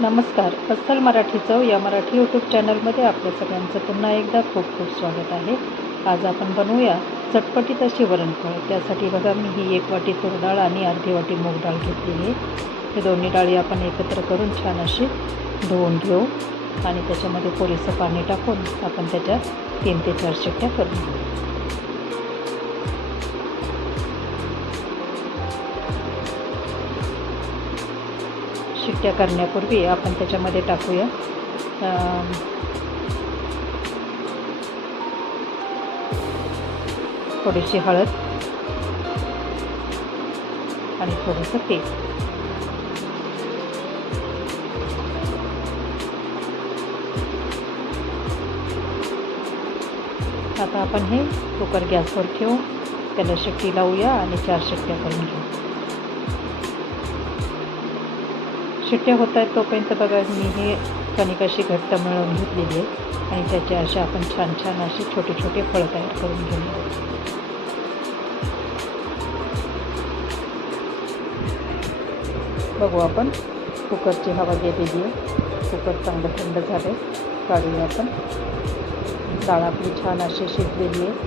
नमस्कार. अस्सल मराठी चव या मराठी यूट्यूब चॅनलमध्ये आपल्या सगळ्यांचं पुन्हा एकदा खूप खूप स्वागत आहे. आज आपण बनवूया चटपटीत अशी वरणफळ. त्यासाठी बघा मी ही एक वाटी तूर डाळ आणि अर्धी वाटी मूग डाळ घेतलेली आहे. हे दोन्ही डाळी आपण एकत्र करून छान अशी धुवून घेऊ आणि त्याच्यामध्ये पुरेसं पाणी टाकून आपण त्याच्या तीन ते चार शिट्ट्या करून घेऊ. शिट्ट्या करण्यापूर्वी आपण त्याच्यामध्ये टाकूया. थोडीशी हळद आणि थोडंसं तेल. आता आपण हे कुकर गॅसवर ठेवू त्याला शिट्टी लावूया आणि चार शिट्ट्या करून घेऊ. शिट्ट्या होत आहेत तोपर्यंत बघा मी हे कणिक अशी घट्ट मिळवून घेतलेली आहे आणि त्याचे असे आपण छान छान असे छोटे छोटे फळं तयार करून घेऊया बघू आपण कुकरची हवा गेलेली आहे. कुकर चांगलं थंड झालं काढूया आपण. डाळ आपली छान अशी शिजलेली आहे.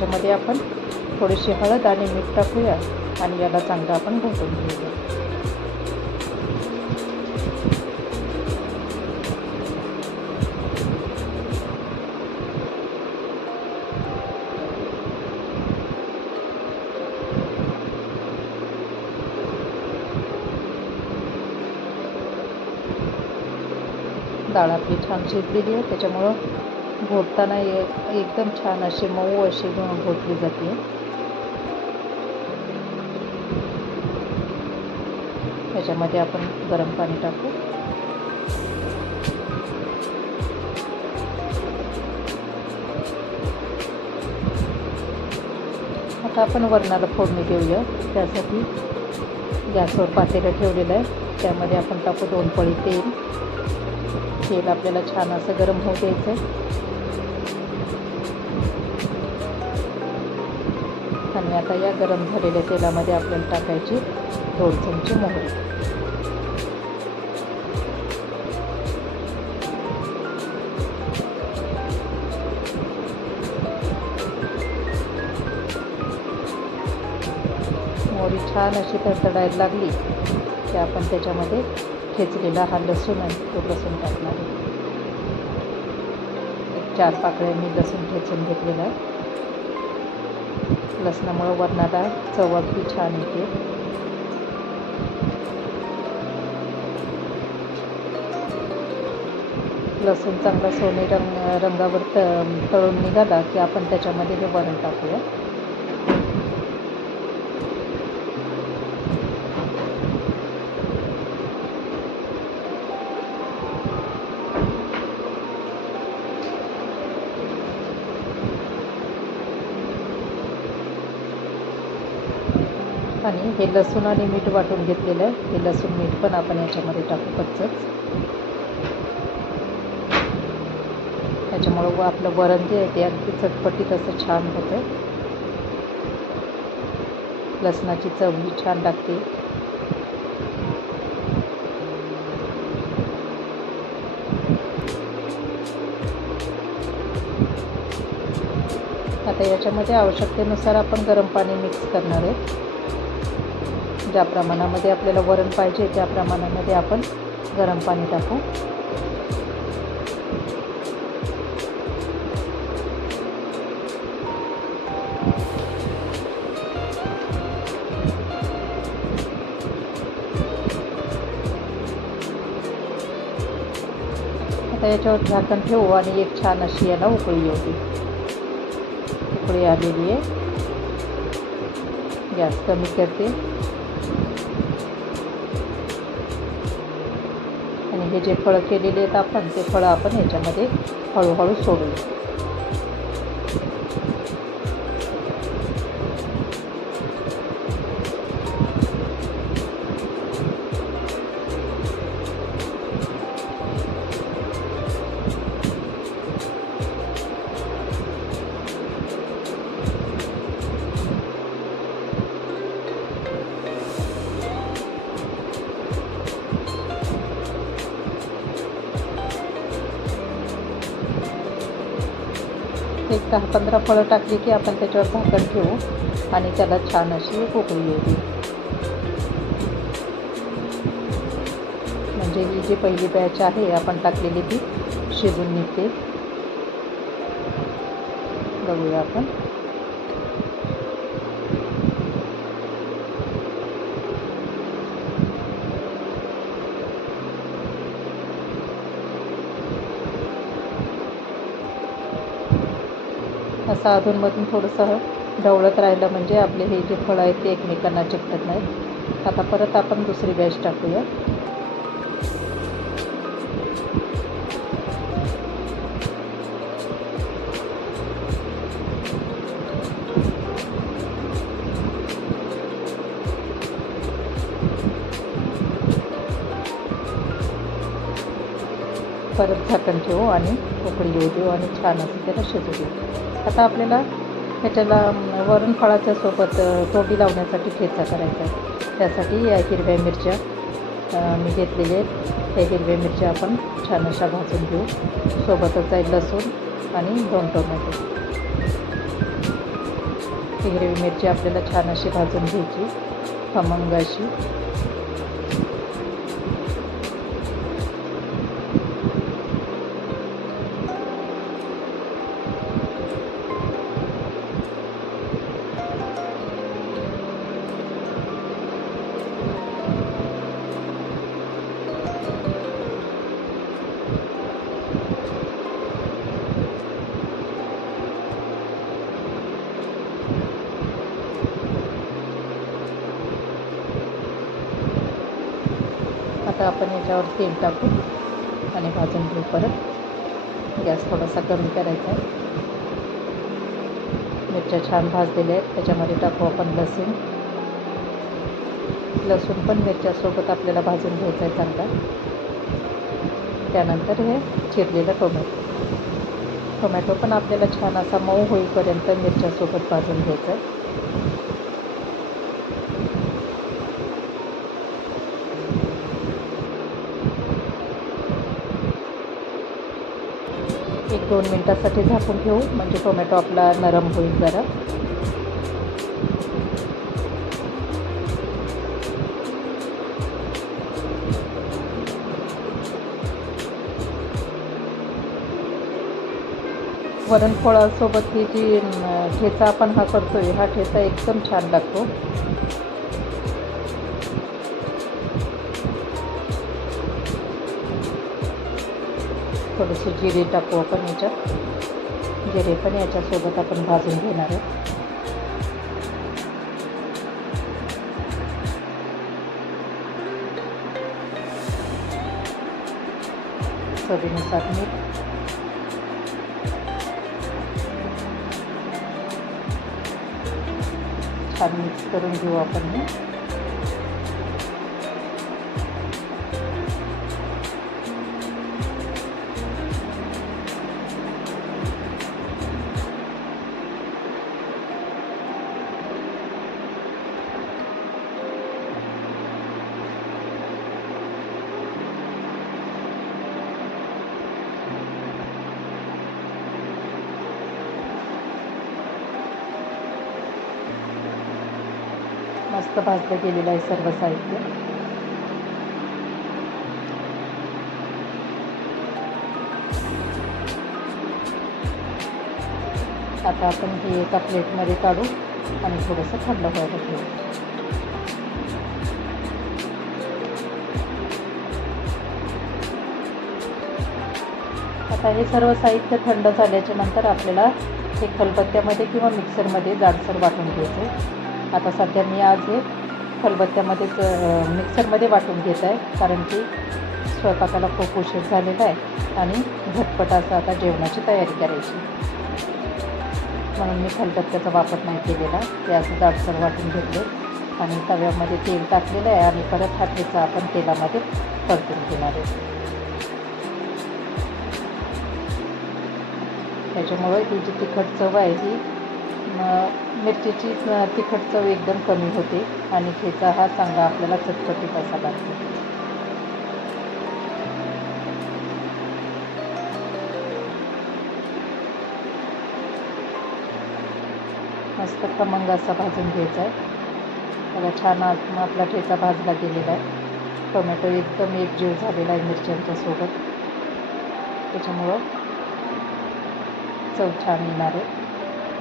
याच्यामध्ये आपण थोडीशी हळद आणि मीठ टाकूया आणि याला चांगलं आपण घोटून घेऊया. डाळ आपली छान शिजलेली आहे त्याच्यामुळं घोटताना एकदम छान अशी मऊ अशी घोटली जाते. त्याच्यामध्ये आपण गरम पाणी टाकू. आता आपण वरणाला फोडणी देऊया. त्यासाठी गॅसवर पातेलं ठेवलेलं आहे. त्यामध्ये आपण टाकू दोन पळी तेल. तेल आपल्याला छान असं गरम होऊ द्यायचं आणि आता या गरम झालेल्या तेलामध्ये आपल्याला टाकायची दोन चमचे मोहरी. मोहरी छान अशी तडतडायला लागली की आपण त्याच्यामध्ये ठेचलेला हा लसूण आहे तो लसूण टाकणार आहे. एक चार पाकळ्या मी लसूण ठेचून घेतलेला आहे. लसणामुळं वरणाला चव अगदी छान येते. लसूण चांगला सोने रंग रंगावर त तळून निघाला की आपण त्याच्यामध्ये हे वरण टाकूया. आणि हे लसूण आणि मीठ वाटून घेतलेलं आहे. हे लसूण मीठ पण आपण याच्यामध्ये टाकू कच्चंच. त्याच्यामुळं व आपलं वरण जे आहे ते अगदी चटपटीत असं छान होतं लसणाची चवही छान लागते. आता याच्यामध्ये आवश्यकतेनुसार आपण गरम पाणी मिक्स करणार आहे. ज्या प्रमाणामध्ये आपल्याला वरण पाहिजे त्या प्रमाणामध्ये आपण गरम पाणी टाकू. आता याच्यावर झाकण ठेवू आणि एक छान अशी याला उकळी येऊ उकळी आलेली आहे. गॅस कमी करते. हे जे फळं केलेले आहेत आपण ते फळं आपण ह्याच्यामध्ये हळूहळू सोडू एक दहा पंधरा फळं टाकली की आपण त्याच्यावर भाकर ठेवू आणि त्याला छान अशी उकळी येऊ म्हणजे ही जी पहिली बॅच आहे आपण टाकलेली ती शिजून निघते. बघूया आपण. असं अधूनमधून थोडंसं ढवळत राहिलं म्हणजे आपले हे जे फळं आहेत ते एकमेकांना चिकटत नाहीत. आता परत आपण दुसरी बॅच टाकूया. परत झाकण ठेवू आणि उकळी येऊ देऊ आणि छान असं त्याला शिजू देऊ. आता आपल्याला ह्याच्याला वरून वरण फळाच्या सोबत अं, लावण्यासाठी ठेचा करायचा आहे. त्यासाठी या हिरव्या मिरच्या मी घेतलेल्या आहेत. त्या हिरव्या मिरच्या आपण छान अशा भाजून घेऊ. सोबतच आहे लसूण आणि दोन टोमॅटो. हिरवी मिरची आपल्याला छान अशी भाजून घ्यायची. खमंग अशी. आता तेल टाकू आणि भाजून घेऊ परत. गॅस थोडासा कमी करायचा आहे. मिरच्या छान भाजलेल्या आहेत. त्याच्यामध्ये टाकू आपण लसूण. लसूण पण मिरच्यासोबत आपल्याला भाजून घ्यायचा आहे चांगला. त्यानंतर हे चिरलेलं टोमॅटो. टोमॅटो पण आपल्याला छान असा मऊ होईपर्यंत मिरच्यासोबत भाजून घ्यायचा आहे. एक दोन मिनटासाठी झाकून ठेवू म्हणजे टोमॅटो आपला नरम होईल जरा. वरणफळासोबत ही जी ठेचा आपण हा करतोय हा ठेचा एकदम छान लागतो. थोडेसे जिरे टाकू आपण याच्यात. जिरे पण याच्यासोबत आपण भाजून घेणार आहे चवीनुसार मीठ. छान मिक्स करून घेऊ आपण हे. मस्त भाजलं गेलेलं आहे सर्व साहित्य. आता आपण हे एका प्लेटमध्ये काढू आणि थोडंसं थंड व्हायला ठेवू. आता हे सर्व साहित्य थंड झाल्याच्यानंतर आपल्याला हे खलबत्त्यामध्ये किंवा मिक्सरमध्ये जाडसर वाटून घ्यायचं आहे. आता सध्या मी आज हे खलबत्त्यामध्येच मिक्सरमध्ये वाटून घेत आहे कारण की स्वयंपाकाला खूप उशीर झालेला आहे आणि झटपट असं आता जेवणाची तयारी करायची. म्हणून मी खलबत्त्याचा वापर नाही केलेला ते असं जाडसर वाटून घेतले आणि तव्यामध्ये तेल टाकलेलं आहे आणि परत हा आपण तेलामध्ये परतून घेणार आहे. त्याच्यामुळे ही जी तिखट चव आहे ही मिरचीची तिखट चव एकदम कमी होते आणि ठेचा हा चांगला आपल्याला चटपटीत असा लागतो. मस्त खमंग असा भाजून घ्यायचा आहे. त्याला छान आपला ठेचा भाजला गेलेला आहे. टोमॅटो एकदम एकजीव झालेला आहे मिरच्यांच्या सोबत. त्याच्यामुळं चव छान येणार आहे.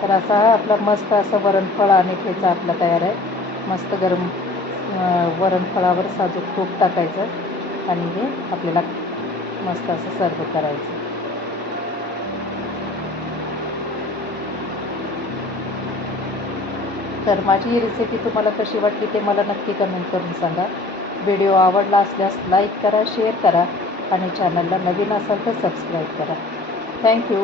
तर असा आपला मस्त असं वरणफळ आणि ठेचा आपला तयार आहे. मस्त गरम वरणफळावर साजूक तूप टाकायचं आणि हे आपल्याला मस्त असं सर्व करायचं. तर माझी ही रेसिपी तुम्हाला कशी वाटली ते मला नक्की कमेंट करून सांगा. व्हिडिओ आवडला असल्यास लाईक करा शेअर करा आणि चॅनलला नवीन असाल तर सबस्क्राईब करा. थँक्यू